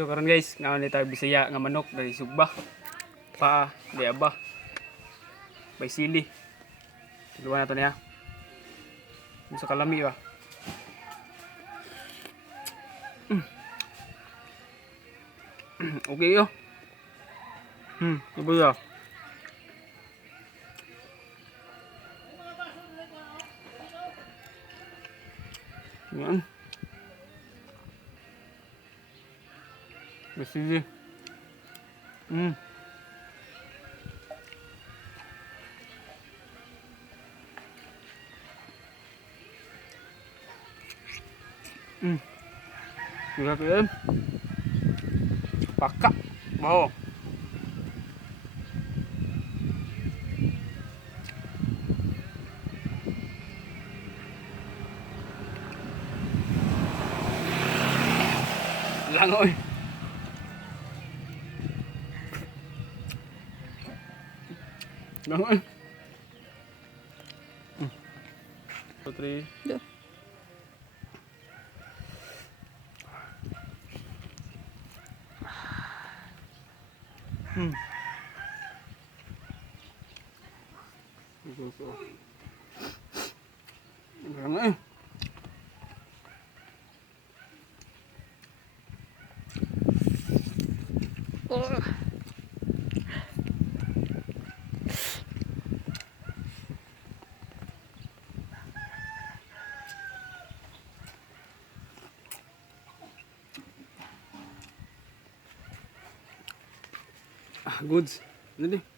So karon guys, nga tayo Bisaya nga manok dari sugba. Pa, di aba. Bay sili. Tiluan nato niya. Sa kalami ba. Okay yo. Ibu ya. Yan. Besili. Juga PM. Pakak. Mau. Langoy. Langoy. Putri. Duh. Langoy. Oh. Goods. Ano di?